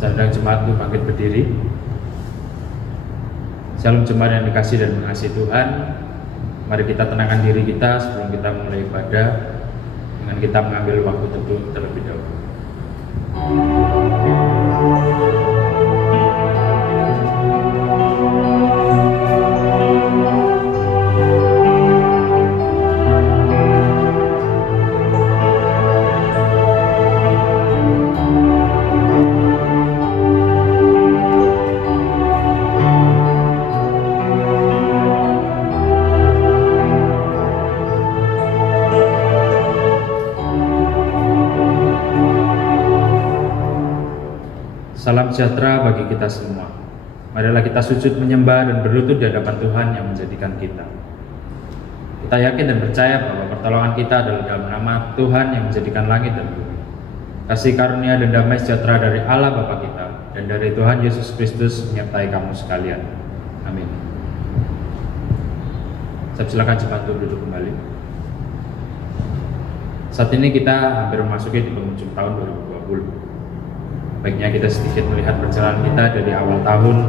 Saudara jemaat untuk bangkit berdiri. Shalom jemaat yang dikasih dan mengasihi Tuhan. Mari kita tenangkan diri kita sebelum kita mulai ibadah dengan kita mengambil waktu teduh terlebih dahulu. Salam sejahtera bagi kita semua. Marilah kita sujud menyembah dan berlutut di hadapan Tuhan yang menjadikan kita. Kita yakin dan percaya bahwa pertolongan kita adalah dalam nama Tuhan yang menjadikan langit dan bumi. Kasih karunia dan damai sejahtera dari Allah Bapa kita dan dari Tuhan Yesus Kristus menyertai kamu sekalian. Amin. Saya silakan jemaat untuk duduk kembali. Saat ini kita hampir memasuki di penghujung tahun 2020. Baiknya kita sedikit melihat perjalanan kita dari awal tahun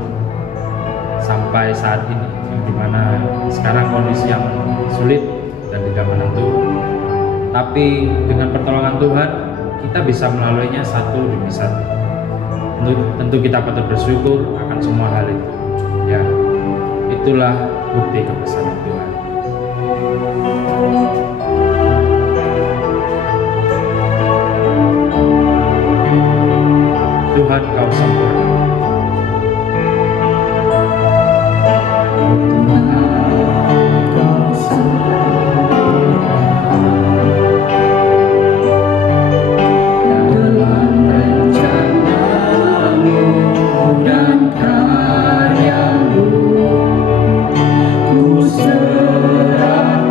sampai saat ini, yang dimana sekarang kondisi yang sulit dan tidak menentu. Tapi dengan pertolongan Tuhan kita bisa melaluinya satu demi satu. Tentu kita patut bersyukur akan semua hal itu. Ya, itulah bukti kebesaran Tuhan. Tuhan kau sempurna. Dalam rencana-Mu dan karya-Mu, ku serahkan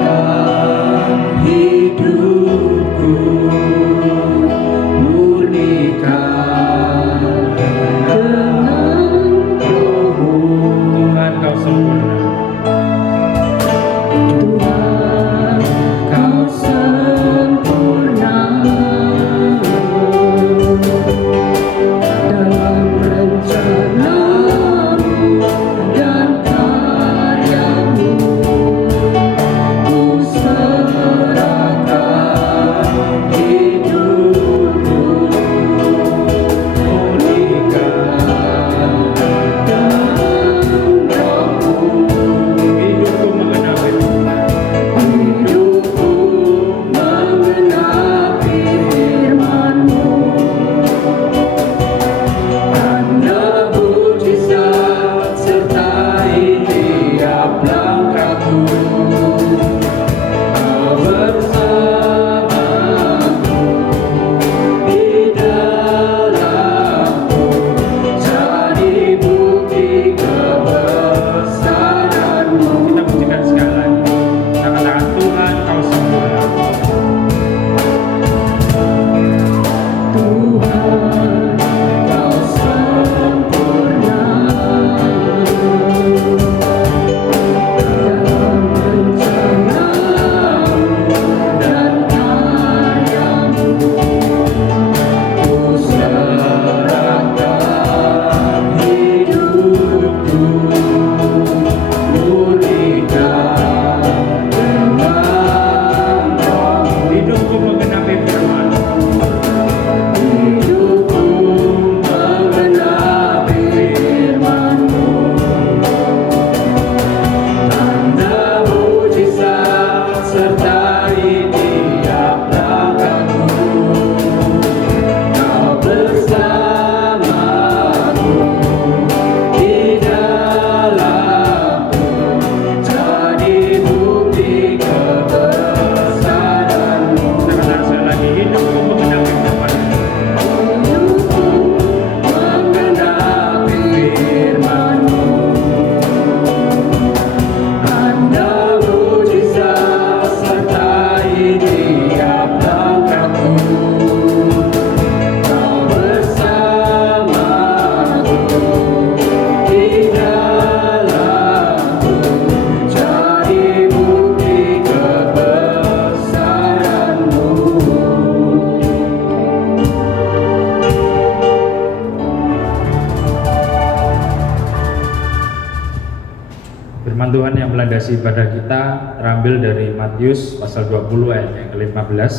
melandasi ibadah kita terambil dari Matius pasal 20 ayat yang ke-15.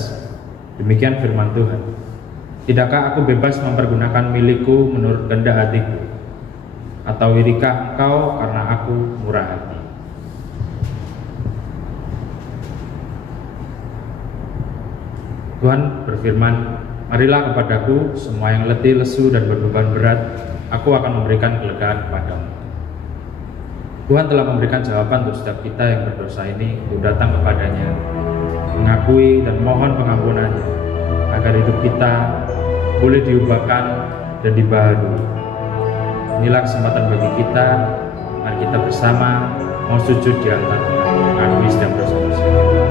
Demikian firman Tuhan. Tidakkah aku bebas mempergunakan milikku menurut kehendak hatiku? Atau irikah engkau karena aku murah hati? Tuhan berfirman, marilah kepadaku semua yang letih, lesu, dan berbeban berat, aku akan memberikan kelegaan kepadamu. Tuhan telah memberikan jawaban untuk setiap kita yang berdosa ini untuk datang kepadanya, mengakui dan mohon pengampunannya, agar hidup kita boleh diubahkan dan dibaharui. Inilah kesempatan bagi kita, mari kita bersama mau sujud di altar Tuhan, mengakui setiap dosa-dosa kita.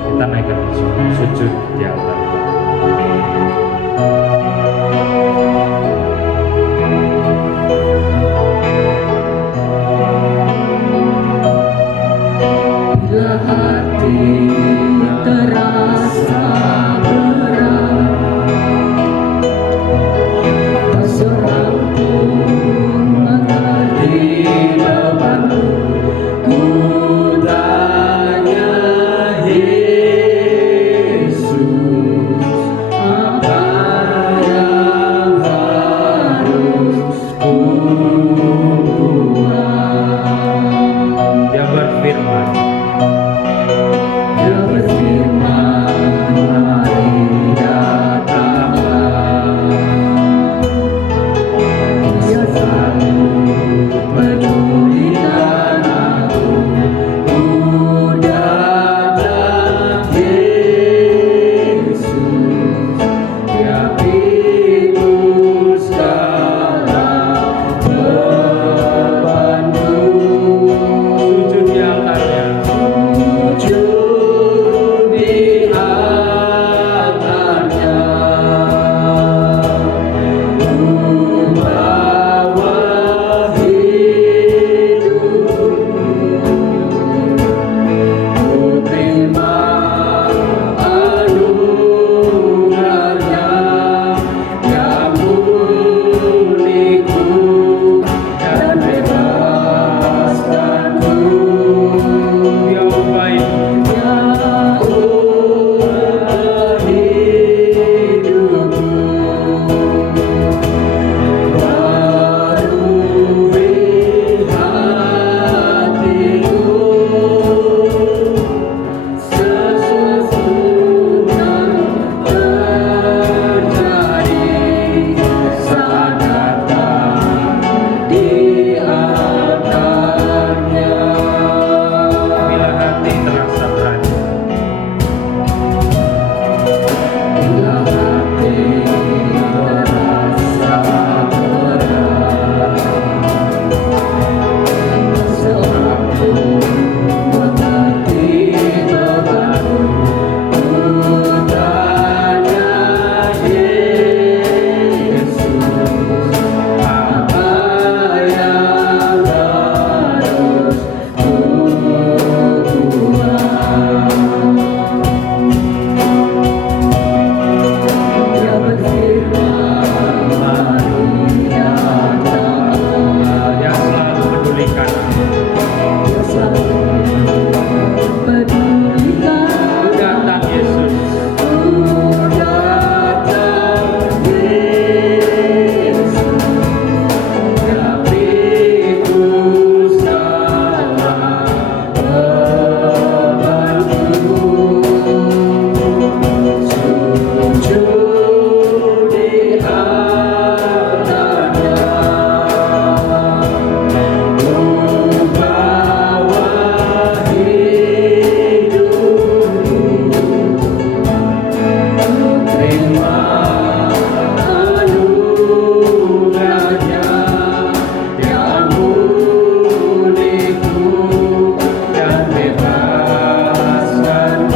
Kita naikkan sujud di altar Tuhan. Bila hati terasa berat, tak seorang pun mengerti bebanku. Ku tanya Yesus, apa yang harus ku buat? Dia berfirman, Dia berfirman, mari datanglah. Dia selalu pedulikan aku. Ku datang Yesus, Dia pikul segala bebanku. sujud di altarnya. Sujud di altarnya, ku bawa hidupku, ku terima anugerahnya yang muliku dan bebaskanku. Dia ubah hidup. Bila hati terasa berat, Bila hati terasa berat, seorang pun mengerti bebanku. Ku tanya Yesus, apa yang harus ku buat? Dia berfirman, mari datanglah. Dia selalu pedulikan. Dia selalu pedulikan. Datang Yesus. Ku datang Yesus, Dia pikul segala bebanku. Sujud di altarnya, ku bawa hidupku, ku terima anugerahnya yang muliku dan bebaskanku.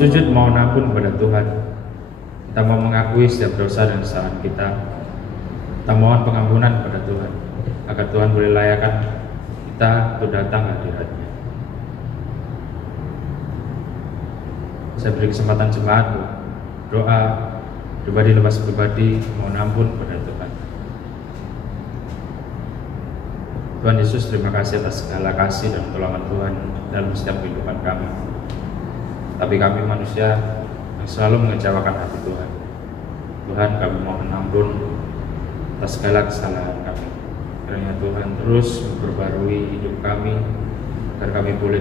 bersujud mohon ampun kepada Tuhan. Kita mau mengakui setiap dosa dan kesalahan kita. Kita mohon pengampunan kepada Tuhan, agar Tuhan boleh layakan kita untuk datang ke hadirat-Nya. Saya beri kesempatan jemaat doa pribadi lepas pribadi, mohon ampun kepada Tuhan. Tuhan Yesus, terima kasih atas segala kasih dan pertolongan Tuhan dalam setiap kehidupan kami. Tapi kami manusia yang selalu mengecewakan hati Tuhan. Tuhan, kami mohon ampun atas segala kesalahan kami. Kiranya Tuhan terus memperbarui hidup kami, agar kami boleh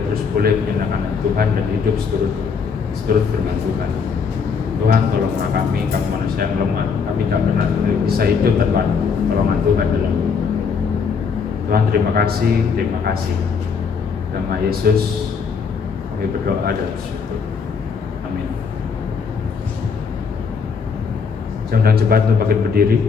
menyenangkan Tuhan dan hidup seturut firman Tuhan. Tuhan, tolonglah kami manusia yang lemah. Kami tidak pernah bisa hidup tanpa pertolongan Tuhan dalam hidup. Tuhan, terima kasih. Nama Yesus kami berdoa dan bersyukur. Amin. Saya undang jemaat untuk bangkit berdiri.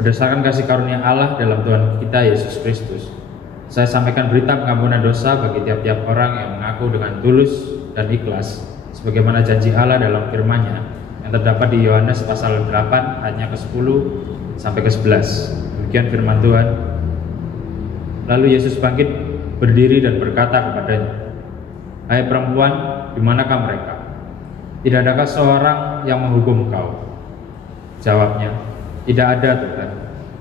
Berdasarkan kasih karunia Allah dalam Tuhan kita Yesus Kristus, saya sampaikan berita pengampunan dosa bagi tiap-tiap orang yang mengaku dengan tulus dan ikhlas, sebagaimana janji Allah dalam firman-Nya yang terdapat di Yohanes pasal 8 ayatnya ke-10 sampai ke-11. Demikian firman Tuhan. Lalu Yesus bangkit berdiri dan berkata kepadanya, "Hai perempuan, di manakah mereka? Tidak adakah seorang yang menghukum kau?" Jawabnya, "Tidak ada, Tuhan."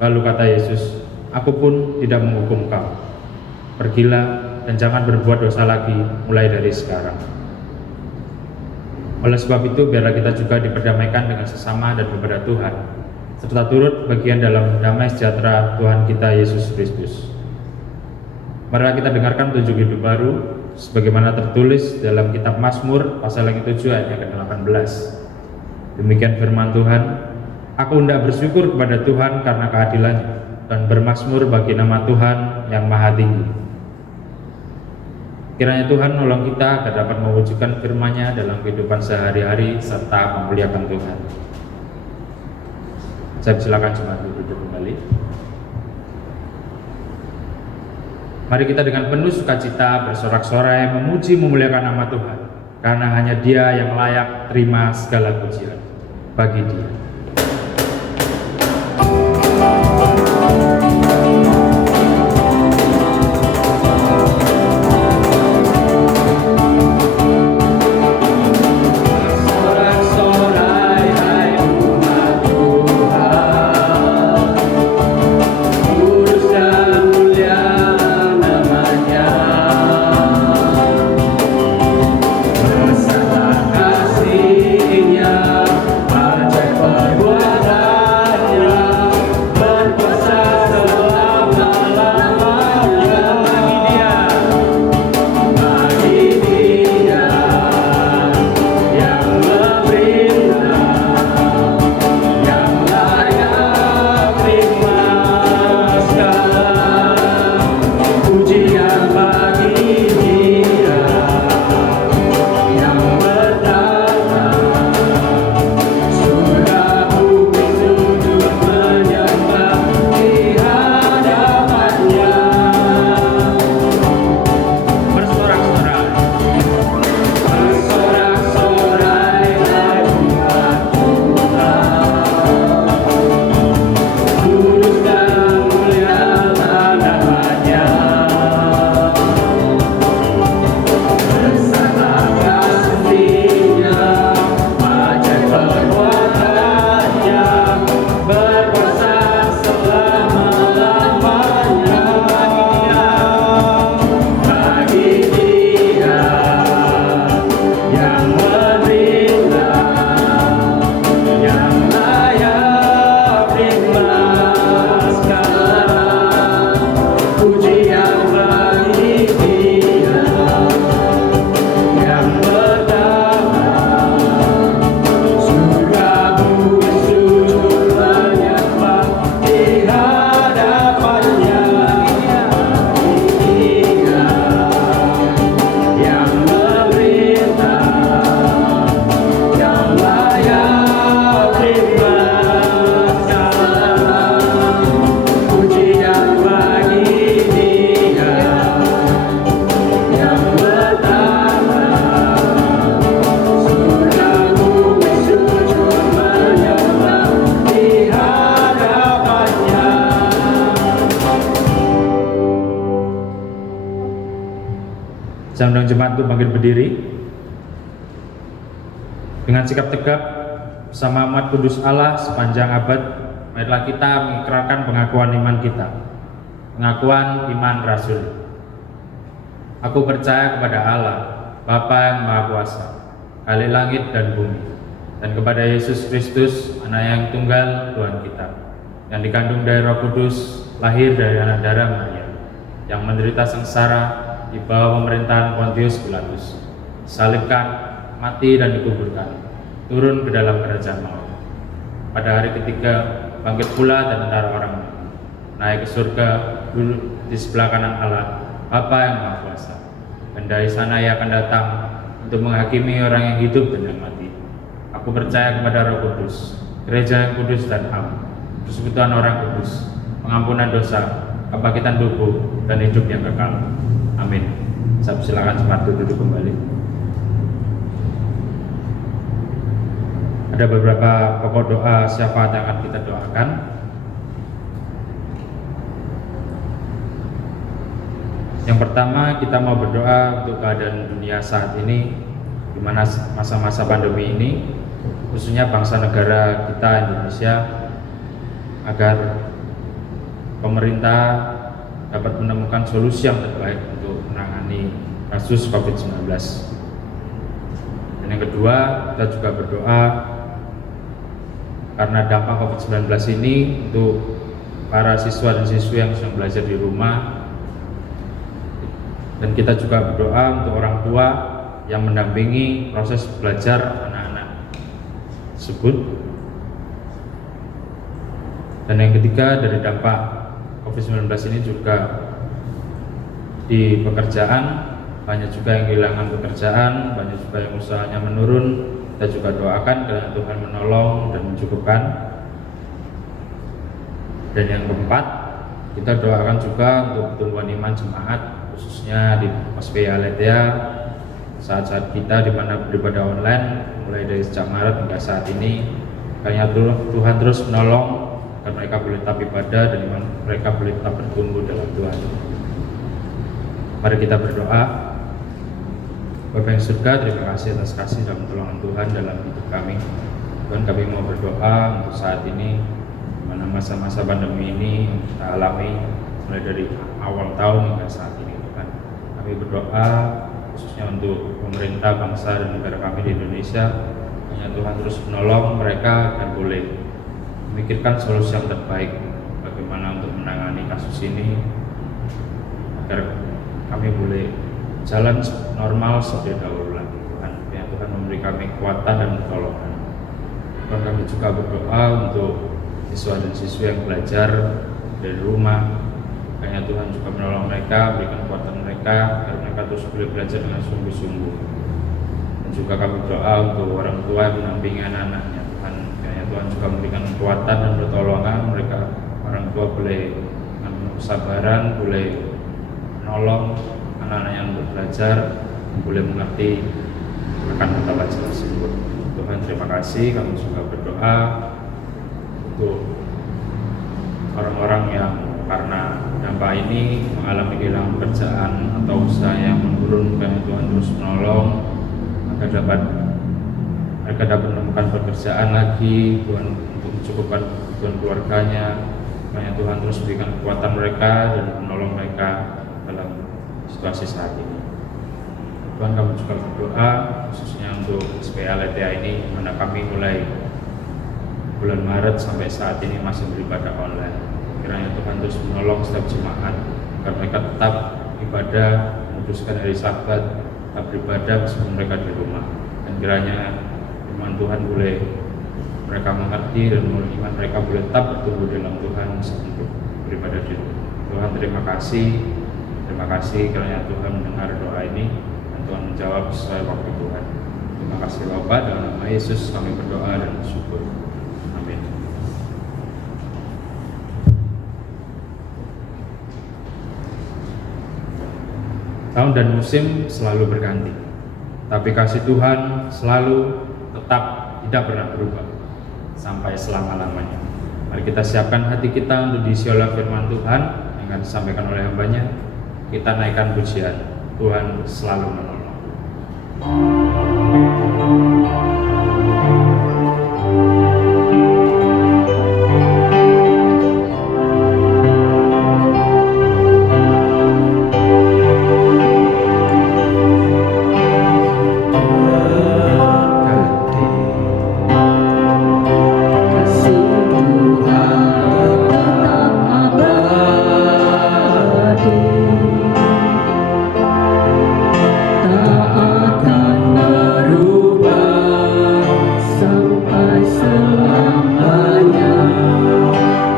Lalu kata Yesus, "Aku pun tidak menghukum kau. Pergilah dan jangan berbuat dosa lagi mulai dari sekarang." Oleh sebab itu, biarlah kita juga diperdamaikan dengan sesama dan kepada Tuhan, serta turut bagian dalam damai sejahtera Tuhan kita Yesus Kristus. Mari kita dengarkan petunjuk hidup baru sebagaimana tertulis dalam kitab Mazmur pasal yang ke-7 ayat yang ke-18. Demikian firman Tuhan, "Aku hendak bersyukur kepada Tuhan karena keadilan-Nya dan bermazmur bagi nama Tuhan yang maha tinggi." Kiranya Tuhan menolong kita agar dapat mewujudkan firman-Nya dalam kehidupan sehari-hari serta memuliakan Tuhan. Saya silakan jemaat duduk kembali. Mari kita dengan penuh sukacita bersorak-sorai memuji memuliakan nama Tuhan, karena hanya Dia yang layak terima segala pujian. Bagi Dia Kasihnya, ajaib Saya undang jemaat untuk bangkit berdiri. Dengan sikap tegap bersama umat kudus Allah sepanjang abad, marilah kita mengikrarkan pengakuan iman kita. Pengakuan iman Rasul. Aku percaya kepada Allah, Bapa yang Maha Kuasa, Khalik langit dan bumi, dan kepada Yesus Kristus, Anak yang tunggal Tuhan kita, yang dikandung dari Roh Kudus, lahir dari anak darah Maria, yang menderita sengsara di bawah pemerintahan Pontius Pilatus, disalibkan, mati dan dikuburkan, turun ke dalam kerajaan maut. Pada hari ketiga bangkit pula dan antara orang mati, naik ke surga, duduk di sebelah kanan Allah, Bapa yang Maha Kuasa. Dan dari sana Ia akan datang untuk menghakimi orang yang hidup dan yang mati. Aku percaya kepada Roh Kudus, gereja yang kudus dan am, persekutuan orang kudus, pengampunan dosa, kebangkitan tubuh, dan hidup yang kekal. Amin. Saya silakan jemaat duduk kembali. Ada beberapa pokok doa syafaat yang akan kita doakan. Yang pertama, kita mau berdoa untuk keadaan dunia saat ini, di mana masa-masa pandemi ini, khususnya bangsa negara kita Indonesia, agar pemerintah dapat menemukan solusi yang terbaik untuk menangani kasus COVID-19. Dan yang kedua, kita juga berdoa karena dampak COVID-19 ini untuk para siswa dan siswi yang sedang belajar di rumah. Dan kita juga berdoa untuk orang tua yang mendampingi proses belajar anak-anak tersebut. Dan yang ketiga, dari dampak COVID-19 ini juga di pekerjaan, banyak juga yang kehilangan pekerjaan, banyak juga yang usahanya menurun. Kita juga doakan kiranya Tuhan menolong dan mencukupkan. Dan yang keempat, kita doakan juga untuk pertumbuhan iman jemaat, khususnya di Paspeya Aletheia, saat-saat kita di mana beribadah online mulai dari sejak Maret hingga saat ini. Kiranya Tuhan terus menolong agar mereka boleh tetap ibadah dan iman mereka boleh tetap bertumbuh dalam Tuhan. Mari kita berdoa. Bapa yang surga, terima kasih atas kasih dan pertolongan Tuhan dalam hidup kami. Tuhan, kami mau berdoa untuk saat ini, di mana masa-masa pandemi ini yang kita alami mulai dari awal tahun hingga saat ini. Tuhan, kami berdoa khususnya untuk pemerintah, bangsa dan negara kami di Indonesia. Hanya Tuhan terus menolong mereka agar boleh memikirkan solusi yang terbaik bagaimana untuk menangani kasus ini, agar kami boleh jalan normal seperti dahulu lagi. Tuhan, ya Tuhan memberi kami kekuatan dan pertolongan. Tuhan, kami juga berdoa untuk siswa dan siswi yang belajar dari rumah. Kiranya Tuhan juga menolong mereka, berikan kekuatan mereka agar mereka terus boleh belajar dengan sungguh-sungguh. Dan juga kami berdoa untuk orang tua yang mendampingi anak-anaknya. Tuhan, kiranya Tuhan juga memberikan kekuatan dan pertolongan mereka. Orang tua boleh dengan penuh kesabaran, boleh menolong anak-anak yang belajar, boleh mengerti akan mata pelajaran tersebut. Tuhan, terima kasih. Kami juga berdoa untuk orang-orang yang karena dampak ini mengalami kehilangan pekerjaan atau usaha yang menurun. Tuhan terus menolong agar mereka dapat menemukan pekerjaan lagi, Tuhan, untuk mencukupkan kebutuhan keluarganya. Tuhan terus berikan kekuatan mereka dan menolong mereka dalam situasi saat ini. Tuhan, kami juga berdoa khususnya untuk Paspeya Aletheia ini, mana kami mulai bulan Maret sampai saat ini masih beribadah online. Kiranya Tuhan terus menolong setiap jemaat agar mereka tetap ibadah, meneruskan hari Sabat, tetap beribadah meskipun mereka di rumah. Dan kiranya firman Tuhan boleh mereka mengerti dan iman mereka boleh tetap bertumbuh dalam Tuhan untuk beribadah di rumah. Tuhan, terima kasih. Terima kasih kiranya Tuhan mendengar doa ini dan Tuhan menjawab sesuai waktu Tuhan. Terima kasih Bapa, dalam nama Yesus kami berdoa dan bersyukur. Amin. Tahun dan musim selalu berganti, tapi kasih Tuhan selalu tetap tidak pernah berubah sampai selama-lamanya. Mari kita siapkan hati kita untuk diisi oleh firman Tuhan yang akan disampaikan oleh hambanya. Kita naikkan pujian. Tuhan selalu menolong. Kasih Tuhan tetap abadi, tak akan berubah sampai selamanya.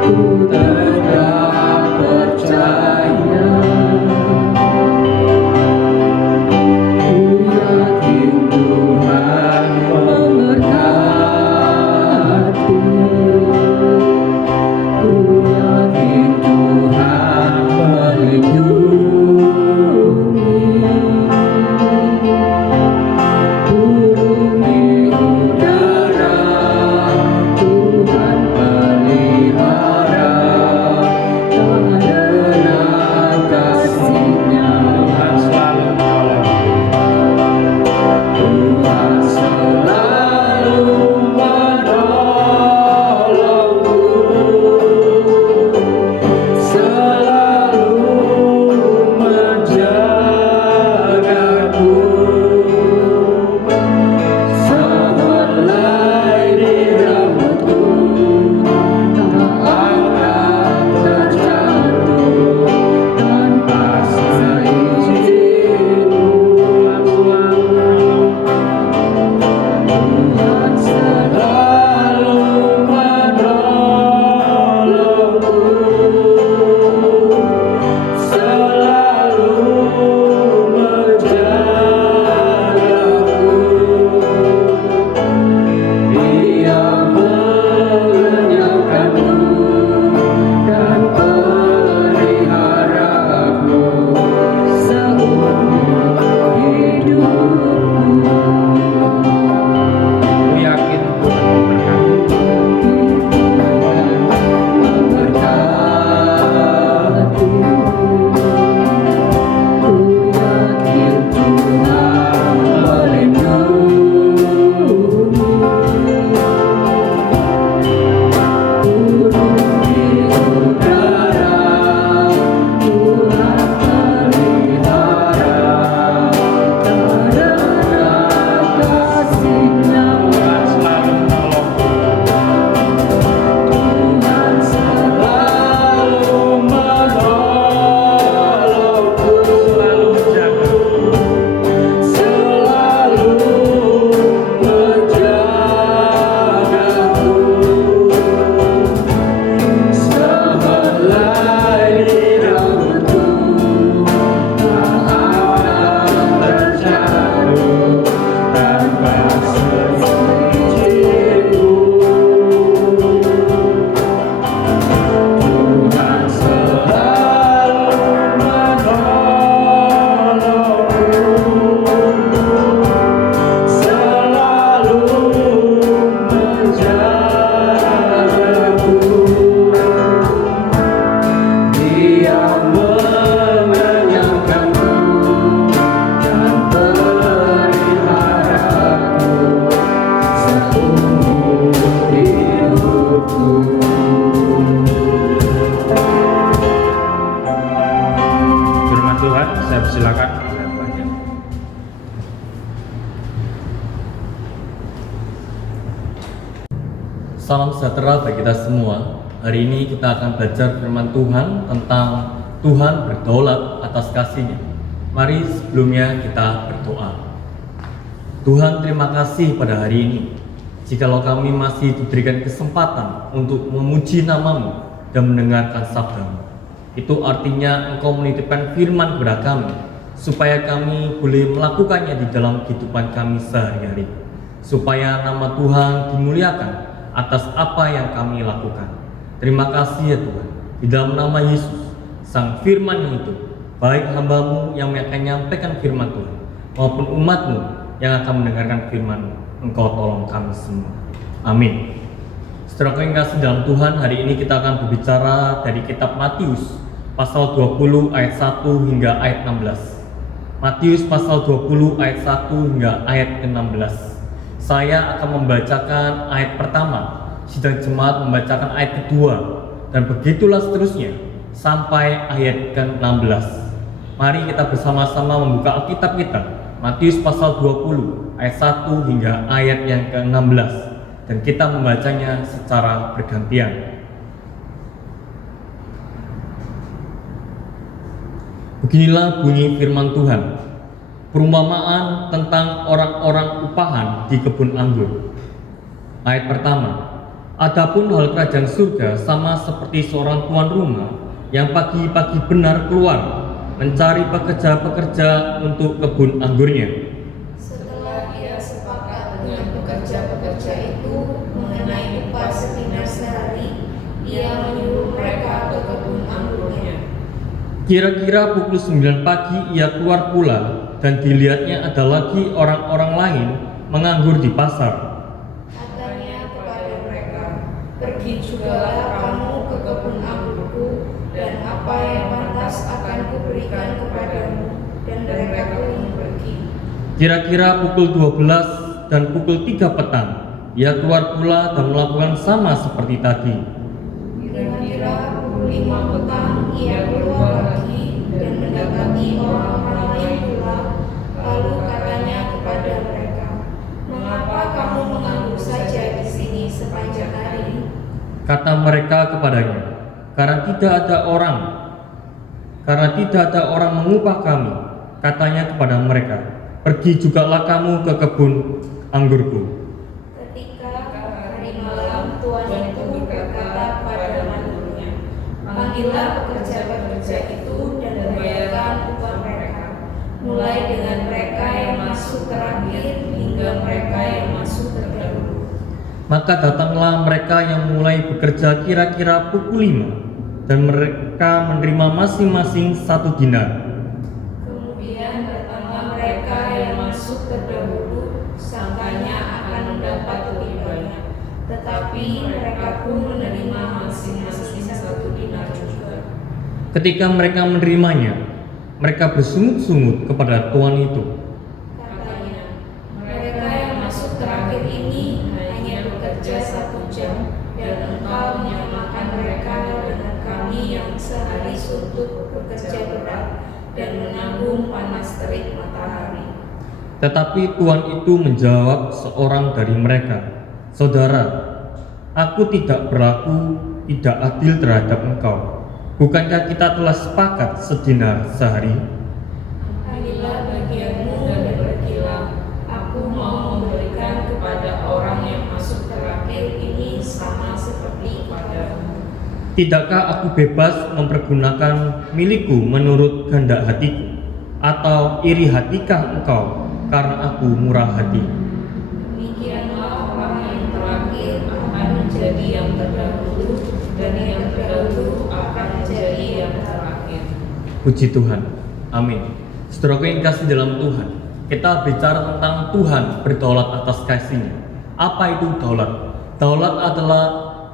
Ku tetap percaya, ku yakin Tuhan memberkati, ku yakin Tuhan melindungi. Burung di udara Tuhan pelihara, tak lelah kasih-Nya. Tuhan selalu menolong. Tuhan selalu menolongku, selalu menjagaku, sehelai di rambutku tak akan terjatuh tanpa seizin-Mu. Tuhan selalu menolongku, selalu menjagaku. Dia mengenyangkanku dan peliharaku seumur hidupku. Ku yakin Tuhan memberkati. Ku yakin Tuhan melindungi. Burung di udara Tuhan pelihara, tak lelah kasih-Nya. Tuhan selalu menolong. Tuhan selalu menolongku, Selalu menjaga. selalu menjagaku, sehelai di rambutku tak akan terjatuh tanpa seizin-Mu. Tuhan selalu menolongku, selalu menjagaku. Dia mengenyangkanku dan peliharaku seumur hidupku. Firman Tuhan, saya persilakan. Saya baca. Salam sejahtera bagi kita semua. Hari ini kita akan belajar firman Tuhan tentang Tuhan berdaulat atas kasih-Nya. Mari sebelumnya kita berdoa. Tuhan, terima kasih pada hari ini. Jikalau kami masih diberikan kesempatan untuk memuji nama-Mu dan mendengarkan sabda-Mu, itu artinya Engkau menitipkan firman kepada kami, supaya kami boleh melakukannya di dalam kehidupan kami sehari-hari, supaya nama Tuhan dimuliakan atas apa yang kami lakukan. Terima kasih ya Tuhan, di dalam nama Yesus, Sang Firman yang hidup, baik hamba-Mu yang akan menyampaikan firman Tuhan, maupun umat-Mu yang akan mendengarkan firman-Mu, Engkau tolong kami semua. Amin. Saudara yang kasih dalam Tuhan, hari ini kita akan berbicara dari kitab Matius, pasal 20 ayat 1 hingga ayat 16. Matius pasal 20 ayat 1 hingga ayat ke-16. Saya akan membacakan ayat pertama, sidang jemaat membacakan ayat kedua, dan begitulah seterusnya sampai ayat ke-16. Mari kita bersama-sama membuka Alkitab kita, Matius pasal 20 ayat 1 hingga ayat yang ke-16, dan kita membacanya secara bergantian. Beginilah bunyi firman Tuhan. Perumpamaan tentang orang-orang upahan di kebun anggur. Ayat pertama. Adapun hal kerajaan surga sama seperti seorang tuan rumah yang pagi-pagi benar keluar mencari pekerja-pekerja untuk kebun anggurnya. Setelah dia sepakat dengan pekerja-pekerja itu mengenai upah sedinar sehari, ia menyuruh mereka ke kebun anggurnya. Kira-kira pukul 9 pagi ia keluar pula, dan dilihatnya ada lagi orang-orang lain menganggur di pasar. Katanya kepada mereka, "Pergi jugalah kamu ke kebun anggurku, dan apa yang pantas akan kuberikan kepadamu." Dan mereka pun pergi. Kira-kira pukul 12 dan pukul 3 petang ia keluar pula dan melakukan sama seperti tadi. Kira-kira pukul 5 petang ia keluar lagi dan mendapati orang-orang lain pula. Lalu katanya kepada mereka, "Mengapa kamu menganggur saja di sini sepanjang hari?" Kata mereka kepadanya, karena tidak ada orang mengupah kami. Katanya kepada mereka, pergi jugalah kamu ke kebun anggurku. Ketika hari malam, tuan itu berkata pada mandunya, "Panggillah pekerja-pekerja itu dan bayarkan upah mereka, mulai dengan mereka yang masuk terakhir hingga mereka yang masuk terdahulu." Maka datanglah mereka yang mulai bekerja kira-kira pukul 5, dan mereka menerima masing-masing 1 dinar. Kemudian datanglah mereka yang masuk terdahulu, sangkanya akan mendapat lebih banyak, tetapi mereka pun menerima masing-masing 1 dinar juga. Ketika mereka menerimanya, mereka bersungut-sungut kepada tuan itu. Katanya, "Mereka yang masuk terakhir ini hanya bekerja 1 jam, dan engkau menyamakan mereka dengan kami yang sehari suntuk bekerja berat dan menanggung panas terik matahari." Tetapi tuan itu menjawab seorang dari mereka, "Saudara, aku tidak berlaku tidak adil terhadap engkau. Bukankah kita telah sepakat sedinar sehari? Ambillah bagianmu dan pergilah. Aku mau memberikan kepada orang yang masuk terakhir ini sama seperti padamu." Tidakkah aku bebas mempergunakan milikku menurut kehendak hatiku? Atau iri hatikah engkau karena aku murah hati?" Demikianlah orang yang terakhir akan menjadi yang terdahulu, dan yang terdahulu akan menjadi yang terakhir. Puji Tuhan. Amin. Saudaraku yang kasih dalam Tuhan, kita bicara tentang Tuhan berdaulat atas kasih-Nya. Apa itu daulat? Daulat adalah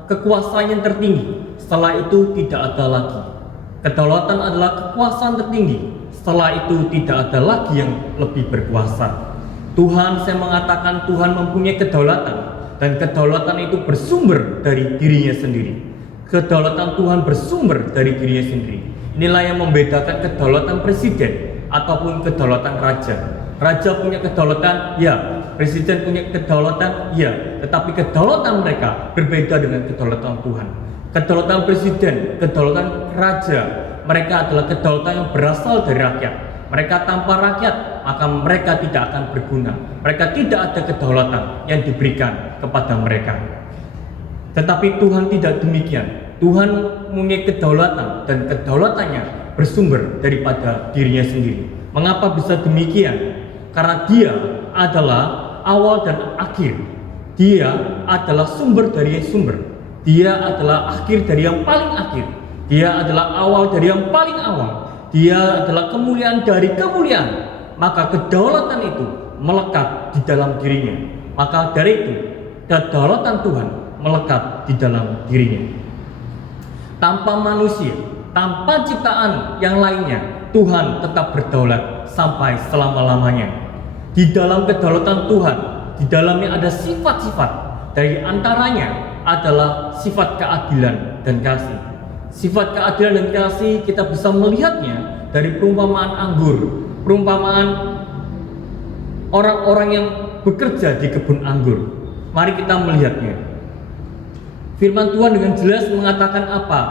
kekuasaan yang tertinggi. Setelah itu tidak ada lagi. Kedaulatan adalah kekuasaan tertinggi. Setelah itu tidak ada lagi yang lebih berkuasa. Tuhan, saya mengatakan Tuhan mempunyai kedaulatan, dan kedaulatan itu bersumber dari dirinya sendiri. Kedaulatan Tuhan bersumber dari dirinya sendiri. Inilah yang membedakan kedaulatan presiden ataupun kedaulatan raja. Raja punya kedaulatan, ya. Presiden punya kedaulatan, ya. Tetapi kedaulatan mereka berbeda dengan kedaulatan Tuhan. Kedaulatan presiden, kedaulatan raja, mereka adalah kedaulatan yang berasal dari rakyat. Mereka tanpa rakyat, maka mereka tidak akan berguna. Mereka tidak ada kedaulatan yang diberikan kepada mereka. Tetapi Tuhan tidak demikian. Tuhan mempunyai kedaulatan, dan kedaulatannya bersumber daripada dirinya sendiri. Mengapa bisa demikian? Karena Dia adalah awal dan akhir. Dia adalah sumber dari sumber. Dia adalah akhir dari yang paling akhir. Dia adalah awal dari yang paling awal. Dia adalah kemuliaan dari kemuliaan. Maka kedaulatan itu melekat di dalam dirinya. Maka dari itu, kedaulatan Tuhan melekat di dalam dirinya. Tanpa manusia, tanpa ciptaan yang lainnya, Tuhan tetap berdaulat sampai selama-lamanya. Di dalam kedaulatan Tuhan, di dalamnya ada sifat-sifat. Dari antaranya adalah sifat keadilan dan kasih. Sifat keadilan dan kasih kita bisa melihatnya dari perumpamaan anggur, perumpamaan orang-orang yang bekerja di kebun anggur. Mari kita melihatnya. Firman Tuhan dengan jelas mengatakan apa?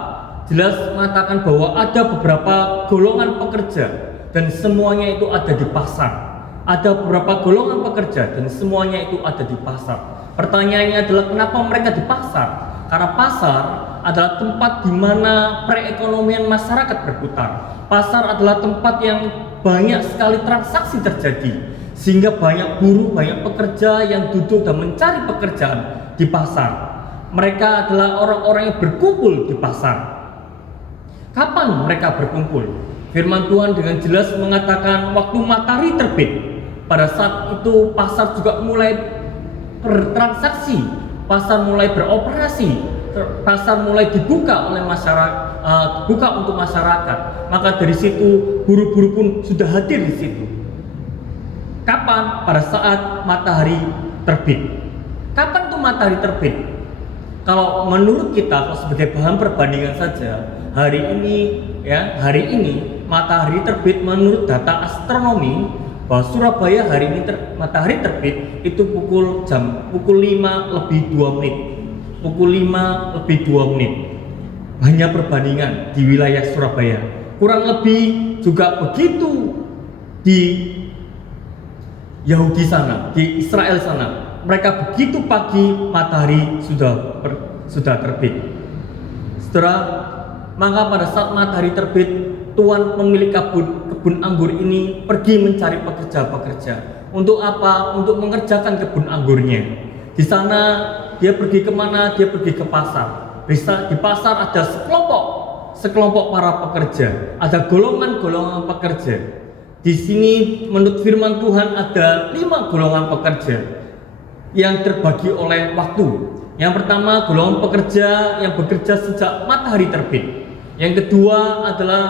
Jelas mengatakan bahwa ada beberapa golongan pekerja dan semuanya itu ada di pasar. Ada beberapa golongan pekerja dan semuanya itu ada di pasar. Pertanyaannya adalah kenapa mereka di pasar? Karena pasar adalah tempat di mana perekonomian masyarakat berputar. Pasar adalah tempat yang banyak sekali transaksi terjadi, sehingga banyak buruh, banyak pekerja yang duduk dan mencari pekerjaan di pasar. Mereka adalah orang-orang yang berkumpul di pasar. Kapan mereka berkumpul? Firman Tuhan dengan jelas mengatakan waktu matahari terbit. Pada saat itu pasar juga mulai bertransaksi, pasar mulai beroperasi, pasar mulai dibuka oleh masyarakat, buka untuk masyarakat. Maka dari situ buruh-buruh pun sudah hadir di situ. Kapan? Pada saat matahari terbit. Kapan tuh matahari terbit? Kalau menurut kita, sebagai bahan perbandingan saja, hari ini matahari terbit menurut data astronomi bahwa Surabaya hari ini matahari terbit itu pukul 5 lebih 2 menit. Pukul 5 lebih 2 menit. Hanya perbandingan di wilayah Surabaya. Kurang lebih juga begitu di Yahudi sana, di Israel sana. Mereka begitu pagi matahari sudah terbit. Saudara, maka pada saat matahari terbit, tuan pemilik kebun anggur ini pergi mencari pekerja-pekerja. Untuk apa? Untuk mengerjakan kebun anggurnya. Di sana dia pergi kemana? Dia pergi ke pasar. Di pasar ada sekelompok para pekerja. Ada golongan-golongan pekerja. Di sini menurut firman Tuhan ada 5 golongan pekerja yang terbagi oleh waktu. Yang pertama, golongan pekerja yang bekerja sejak matahari terbit. Yang kedua adalah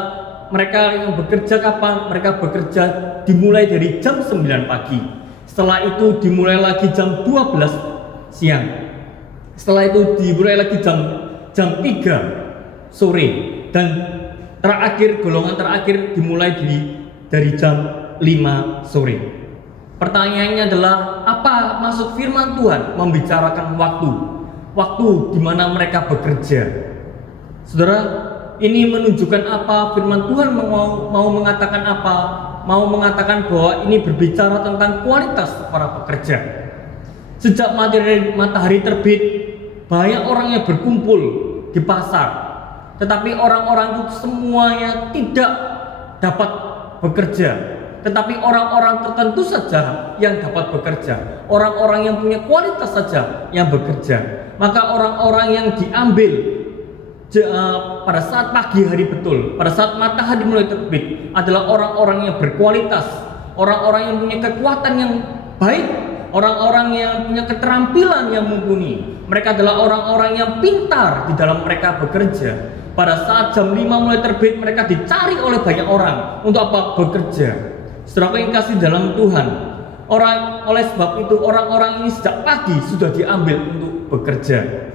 mereka yang bekerja kapan? Mereka bekerja dimulai dari jam 9 pagi. Setelah itu dimulai lagi jam 12 siang. Setelah itu dimulai lagi jam 3 sore. Dan terakhir, golongan terakhir dimulai dari jam 5 sore. Pertanyaannya adalah apa maksud firman Tuhan membicarakan waktu? Waktu di mana mereka bekerja. Saudara, ini menunjukkan apa? Firman Tuhan mau mengatakan apa? Mau mengatakan bahwa ini berbicara tentang kualitas para pekerja. Sejak matahari terbit, banyak orang yang berkumpul di pasar. Tetapi orang-orang itu semuanya tidak dapat bekerja. Tetapi orang-orang tertentu saja yang dapat bekerja. Orang-orang yang punya kualitas saja yang bekerja. Maka orang-orang yang diambil pada saat pagi hari betul, pada saat matahari mulai terbit adalah orang-orang yang berkualitas, orang-orang yang punya kekuatan yang baik, orang-orang yang punya keterampilan yang mumpuni. Mereka adalah orang-orang yang pintar di dalam mereka bekerja. Pada saat jam 5 mulai terbit, mereka dicari oleh banyak orang untuk apa? Bekerja. Saudara yang kasih dalam Tuhan, oleh sebab itu orang-orang ini sejak pagi sudah diambil untuk bekerja.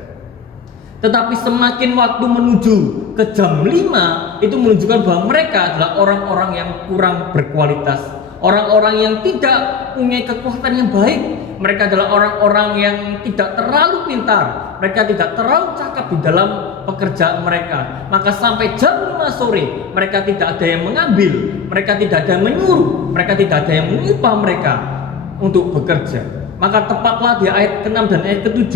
Tetapi semakin waktu menuju ke jam 5, itu menunjukkan bahwa mereka adalah orang-orang yang kurang berkualitas, orang-orang yang tidak punya kekuatan yang baik. Mereka adalah orang-orang yang tidak terlalu pintar, mereka tidak terlalu cakap di dalam pekerjaan mereka. Maka sampai jam 5 sore mereka tidak ada yang mengambil, mereka tidak ada yang menyuruh, mereka tidak ada yang mengupah mereka untuk bekerja. Maka tepatlah di ayat ke-6 dan ayat ke-7,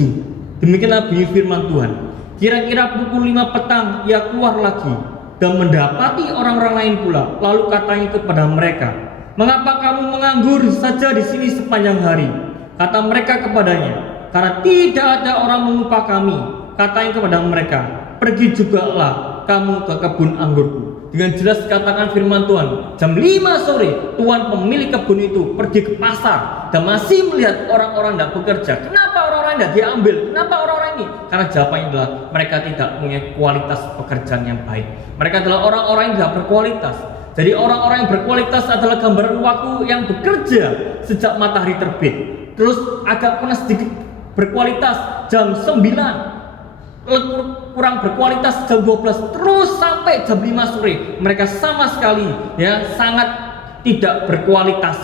demikianlah bunyi firman Tuhan. Kira-kira pukul 5 petang ia keluar lagi dan mendapati orang-orang lain pula. Lalu katanya kepada mereka, "Mengapa kamu menganggur saja di sini sepanjang hari?" Kata mereka kepadanya, "Karena tidak ada orang mengupah kami." Katanya kepada mereka, "Pergi jugalah kamu ke kebun anggurku." Dengan jelas dikatakan firman Tuhan, jam 5 sore tuan pemilik kebun itu pergi ke pasar dan masih melihat orang-orang tidak bekerja. Kenapa orang-orang tidak diambil? Kenapa orang-orang ini? Karena jawabannya adalah mereka tidak punya kualitas pekerjaan yang baik. Mereka adalah orang-orang yang tidak berkualitas. Jadi orang-orang yang berkualitas adalah gambaran waktu yang bekerja sejak matahari terbit. Terus agak panas sedikit berkualitas jam 9, kurang berkualitas jam 12, terus sampai jam 5 sore. Mereka sama sekali sangat tidak berkualitas.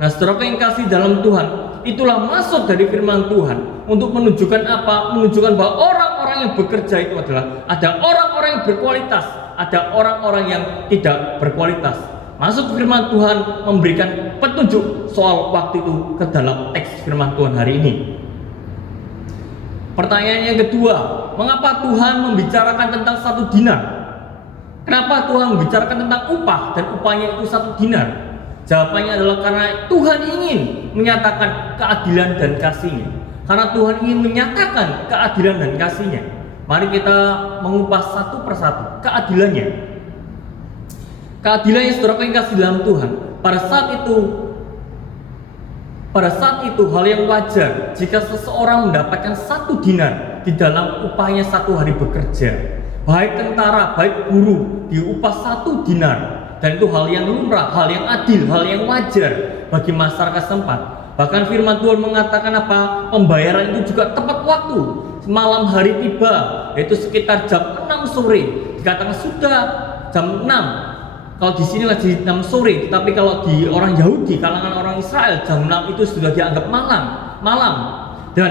Nah, saudara yang kasih dalam Tuhan, itulah maksud dari firman Tuhan untuk menunjukkan apa? Menunjukkan bahwa orang-orang yang bekerja itu adalah ada orang-orang yang berkualitas, ada orang-orang yang tidak berkualitas. Maksud firman Tuhan memberikan petunjuk soal waktu itu ke dalam teks firman Tuhan hari ini. Pertanyaan yang kedua, mengapa Tuhan membicarakan tentang 1 dinar? Kenapa Tuhan membicarakan tentang upah dan upahnya itu 1 dinar? Jawabannya adalah karena Tuhan ingin menyatakan keadilan dan kasih-Nya. Karena Tuhan ingin menyatakan keadilan dan kasih-Nya. Mari kita mengupas satu persatu keadilannya. Keadilannya saudara yang kasih dalam Tuhan. Pada saat itu hal yang wajar jika seseorang mendapatkan 1 dinar di dalam upahnya 1 hari bekerja. Baik tentara, baik buruh diupah 1 dinar. Dan itu hal yang lumrah, hal yang adil, hal yang wajar bagi masyarakat setempat. Bahkan firman Tuhan mengatakan apa? Pembayaran itu juga tepat waktu. Malam hari tiba, yaitu sekitar jam 6 sore. Dikatakan sudah jam 6. Kalau di sini lagi 6 sore, tapi kalau di orang Yahudi, kalangan orang Israel, jam 6 itu sudah dianggap malam. Dan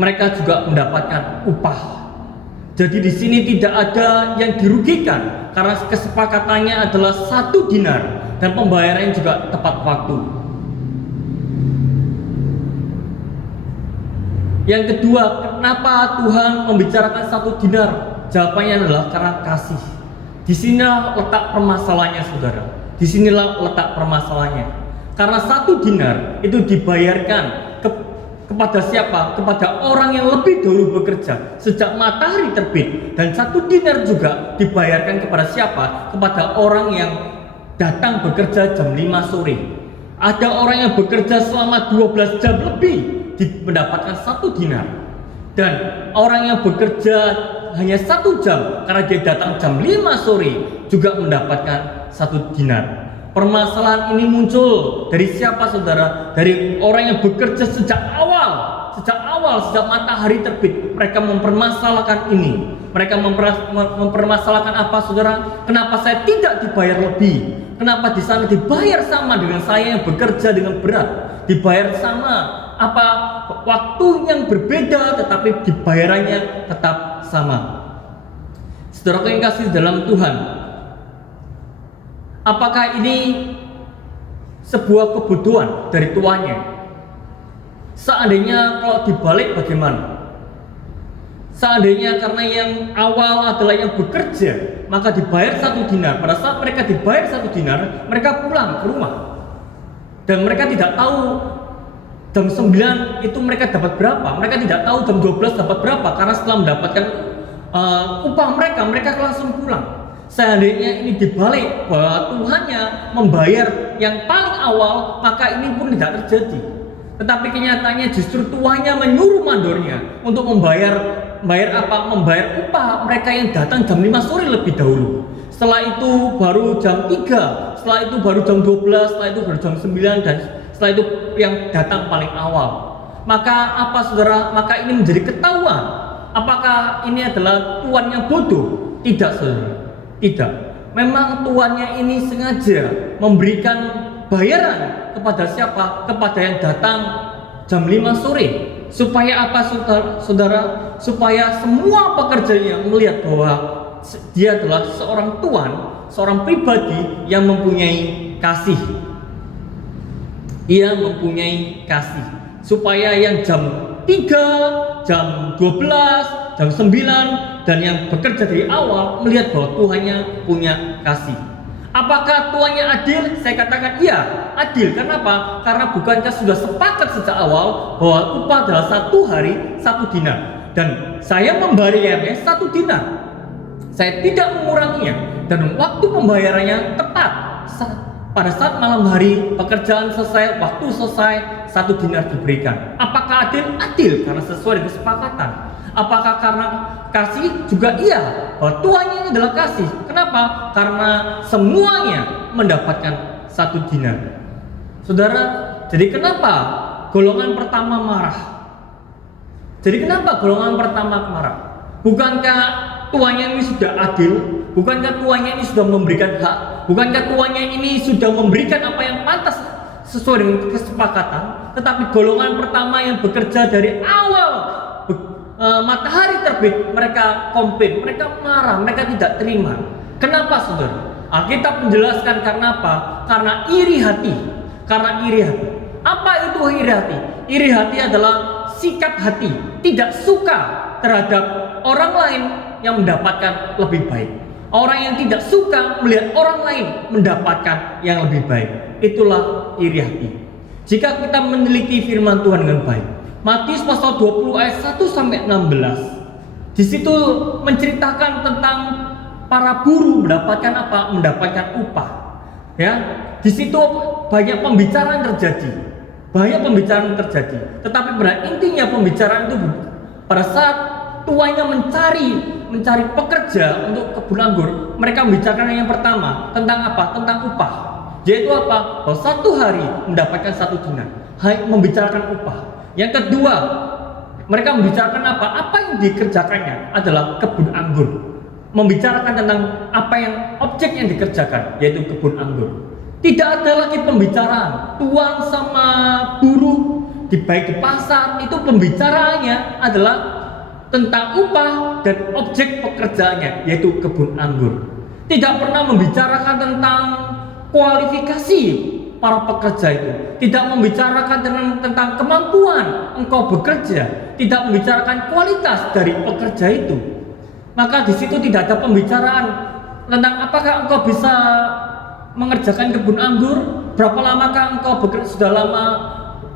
mereka juga mendapatkan upah. Jadi di sini tidak ada yang dirugikan karena kesepakatannya adalah 1 dinar dan pembayarannya juga tepat waktu. Yang kedua, kenapa Tuhan membicarakan 1 dinar? Jawabannya adalah karena kasih. Di sinilah letak permasalahannya, saudara. Di sinilah letak permasalahannya. Karena 1 dinar itu dibayarkan kepada siapa? Kepada orang yang lebih dahulu bekerja sejak matahari terbit. Dan 1 dinar juga dibayarkan kepada siapa? Kepada orang yang datang bekerja jam 5 sore. Ada orang yang bekerja selama 12 jam lebih mendapatkan 1 dinar. Dan orang yang bekerja hanya 1 jam karena dia datang jam 5 sore juga mendapatkan 1 dinar. Permasalahan ini muncul dari siapa, saudara? Dari orang yang bekerja sejak awal, sejak matahari terbit. Mereka mempermasalahkan ini. Mereka mempermasalahkan apa, saudara? Kenapa saya tidak dibayar lebih? Kenapa di sana dibayar sama dengan saya yang bekerja dengan berat? Dibayar sama, apa waktu yang berbeda, tetapi dibayarannya tetap sama. Saudara yang kasih dalam Tuhan, apakah ini sebuah kebutuhan dari tuannya? Seandainya kalau dibalik bagaimana? Seandainya karena yang awal adalah yang bekerja, maka dibayar 1 dinar. Pada saat mereka dibayar 1 dinar, mereka pulang ke rumah. Dan mereka tidak tahu jam 9 itu mereka dapat berapa. Mereka tidak tahu jam 12 dapat berapa. Karena setelah mendapatkan upah mereka langsung pulang. Seandainya ini dibalik bahwa Tuhannya membayar yang paling awal, maka ini pun tidak terjadi. Tetapi kenyataannya justru tuannya menyuruh mandornya untuk membayar upah mereka yang datang jam 5 sore lebih dahulu. Setelah itu baru jam 3, setelah itu baru jam 12, setelah itu baru jam 9, dan setelah itu yang datang paling awal. Maka apa, saudara? Maka ini menjadi ketahuan. Apakah ini adalah tuan yang bodoh? Tidak, saudara. Tidak. Memang tuannya ini sengaja memberikan bayaran kepada siapa? Kepada yang datang jam 5 sore. Supaya apa, saudara? Supaya semua pekerjanya melihat bahwa dia adalah seorang tuan, seorang pribadi yang mempunyai kasih. Ia mempunyai kasih. Supaya yang jam 3, jam 12, jam 9 dan yang bekerja dari awal melihat bahwa Tuhannya punya kasih. Apakah Tuhannya adil? Saya katakan iya, adil. Kenapa? Karena bukankah sudah sepakat sejak awal bahwa upah adalah 1 hari 1 dinar. Dan saya membayarnya 1 dinar. Saya tidak menguranginya. Dan waktu pembayarannya tepat. Pada saat malam hari pekerjaan selesai, waktu selesai, 1 dinar diberikan. Apakah adil? Adil, karena sesuai dengan kesepakatan. Apakah karena kasih? Juga iya, bahwa Tuhannya ini adalah kasih. Kenapa? Karena semuanya mendapatkan 1 dinar. Saudara, jadi kenapa golongan pertama marah? Jadi kenapa golongan pertama marah? Bukankah tuannya ini sudah adil? Bukankah tuannya ini sudah memberikan hak? Bukankah tuannya ini sudah memberikan apa yang pantas sesuai dengan kesepakatan? Tetapi golongan pertama yang bekerja dari awal matahari terbit, mereka komplain, mereka marah, mereka tidak terima. Kenapa, saudara? Alkitab menjelaskan karena apa? Karena iri hati. Karena iri hati. Apa itu iri hati? Iri hati adalah sikap hati tidak suka terhadap orang lain yang mendapatkan lebih baik. Orang yang tidak suka melihat orang lain mendapatkan yang lebih baik. Itulah iri hati. Jika kita meneliti firman Tuhan dengan baik, Matius pasal 20 ayat 1 sampai 16. Di situ menceritakan tentang para buruh mendapatkan apa? Mendapatkan upah. Ya, di situ banyak pembicaraan terjadi. Banyak pembicaraan terjadi. Tetapi pada intinya pembicaraan itu pada saat tuannya mencari pekerja untuk kebun anggur, mereka membicarakan yang pertama tentang apa? Tentang upah. Yaitu apa? Bahwa 1 hari mendapatkan 1 dinar. Membicarakan upah. Yang kedua, mereka membicarakan apa? Apa yang dikerjakannya adalah kebun anggur. Membicarakan tentang apa yang objek yang dikerjakan, yaitu kebun anggur. Tidak ada lagi pembicaraan tuan sama buruh baik di pasar, itu pembicaraannya adalah tentang upah dan objek pekerjaannya, yaitu kebun anggur. Tidak pernah membicarakan tentang kualifikasi para pekerja itu, tidak membicarakan tentang kemampuan engkau bekerja, tidak membicarakan kualitas dari pekerja itu. Maka di situ tidak ada pembicaraan tentang apakah engkau bisa mengerjakan kebun anggur, berapa lamakah engkau sudah lama